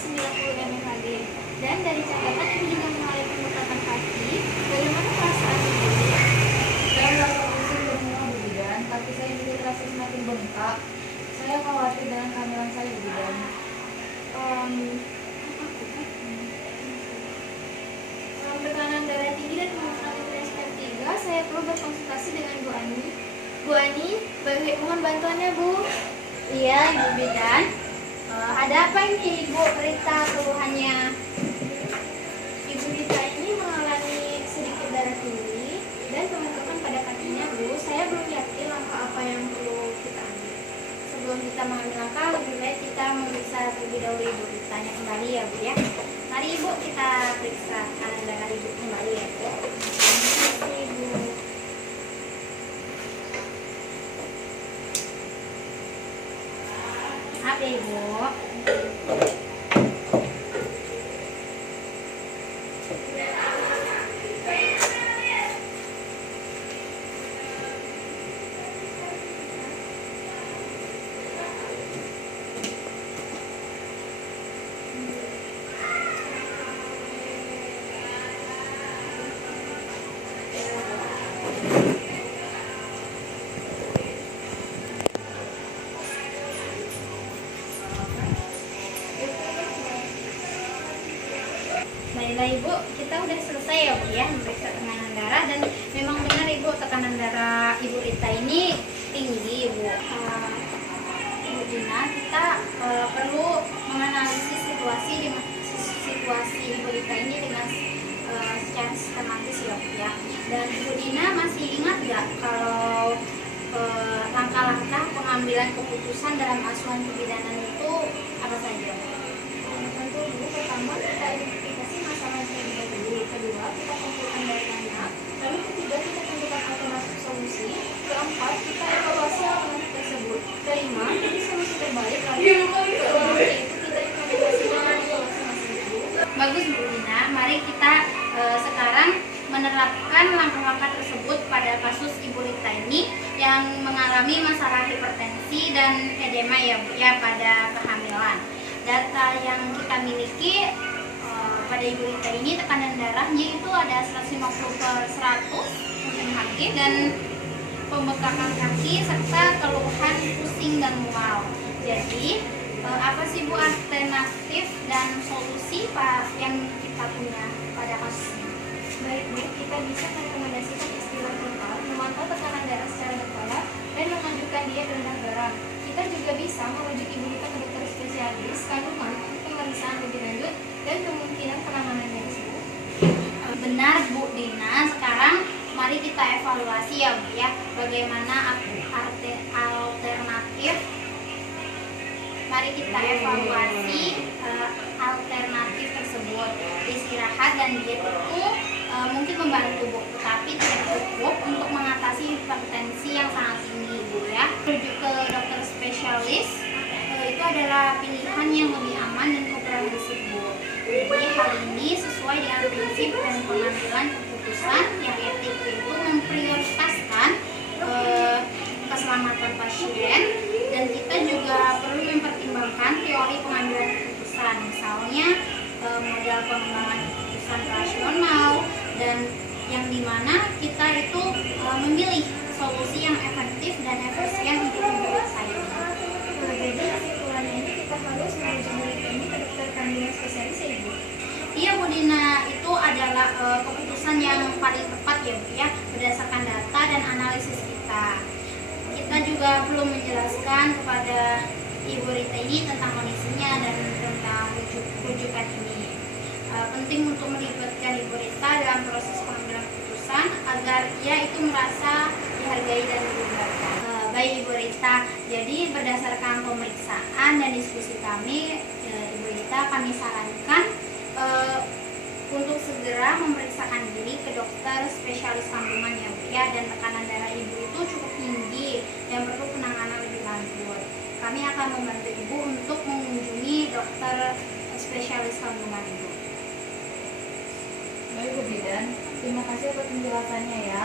90 mmHg. Dan dari catatan Ibu juga mengalami pembengkakan kaki. Bagaimana perasaan Ibu? Saya merasa pusing dan mual, Bu Bidan. Kaki saya juga terasa semakin bengkak. Saya khawatir dengan kehamilan saya, Bu Bidan. Tekanan darah tinggi dan pembentukan intenstas 3, saya perlu berkonsultasi dengan Bu Ani. Bu Ani, mohon bantuannya Bu. Iya, Ibu Bidan. Ada apa ini Ibu Rita keluhannya? Ibu Rita ini mengalami sedikit darah tinggi dan pembengkakan pada kakinya Bu. Saya belum yakin langkah apa yang perlu kita ambil. Sebelum kita mengambil langkah, lebih baik kita memeriksa terlebih dahulu Ibu Ritanya kembali ya Bu ya. Mari Ibu kita periksa tekanan darah Ibu kembali ya Bu. Terima kasih Ibu. Maaf ya Ibu. Baiklah Ibu, kita udah selesai ya Bu ya memeriksa tekanan darah, dan memang benar Ibu tekanan darah Ibu Rita ini tinggi Ibu. Ibu Dina, kita perlu menganalisis situasi Ibu Rita ini dengan secara sistematis ya Bu ya. Dan Ibu Dina masih ingat nggak kalau langkah-langkah pengambilan keputusan dalam asuhan kebidanan itu apa saja? Tentu Bu, pertama kita identifikasi masalah yang terlebih dahulu. Kedua, kita kumpulkan data, lalu ketiga kita tentukan alternatif solusi. Keempat, kita evaluasi alternatif tersebut. Kelima, pilih solusi terbaik. Lalu keenam, yaitu kita implementasikan solusi masing-masing. Bagus Bu Dina, mari kita sekarang menerapkan langkah-langkah tersebut pada kasus Ibu Rita ini yang mengalami masalah hipertensi dan edema ya Bu ya pada kehamilan. Data yang kita miliki pada Ibu Rita ini tekanan darahnya itu ada 150/100 mmHg dan pembengkakan kaki serta keluhan pusing dan mual. Jadi apa sih Bu alternatif dan solusi yang kita punya pada kasus ini? Baik Bu, kita bisa merekomendasikan istilah total, memantau tekanan darah secara berkala, dan mengajukan diet rendah garam. Kita juga bisa merujuk Ibu Rita ke dokter spesialis kandungan untuk pemeriksaan lebih lanjut dan kemungkinan penanganan medis Bu. Benar Bu Dina, sekarang mari kita evaluasi ya Bu ya, bagaimana alternatif. Mari kita evaluasi alternatif tersebut. Istirahat dan diet itu mungkin membantu Bu, tetapi tidak cukup untuk mengatasi hipertensi yang sangat tinggi Bu ya. Rujuk ke dokter spesialis itu adalah pilihan yang lebih aman dan komprehensif Bu. Jadi hal ini sesuai dengan prinsip dan pengambilan keputusan yang etik, yaitu memprioritaskan keselamatan pasien, dan kita juga perlu mempertimbangkan teori pengambilan keputusan, misalnya model pengembangan keputusan rasional, dan yang dimana kita itu memilih solusi yang efektif dan efisien untuk membuat saya. Jadi kesimpulannya ini kita harus merujuk Bu Rita ini ke dokter kandungan spesialis ya Ibu. Iya Bu Dina, itu adalah keputusan yang paling tepat ya Bu ya, berdasarkan data dan analisis kita. Kita juga perlu menjelaskan kepada Ibu Rita ini tentang kondisinya dan tentang rujukan ini. Penting untuk melibatkan Ibu Rita dalam proses pengambilan keputusan agar ia itu merasa dihargai dan dilibatkan. Baik Ibu Rita, jadi berdasarkan pemeriksaan dan diskusi kami, Ibu Rita kami sarankan untuk segera memeriksakan diri ke dokter spesialis kandungan ya Bu ya, dan tekanan darah Ibu itu cukup tinggi dan perlu penanganan lebih lanjut. Kami akan membantu Ibu untuk mengunjungi dokter spesialis kandungan Ibu. Baik Bu Bidan, terima kasih atas penjelasannya ya.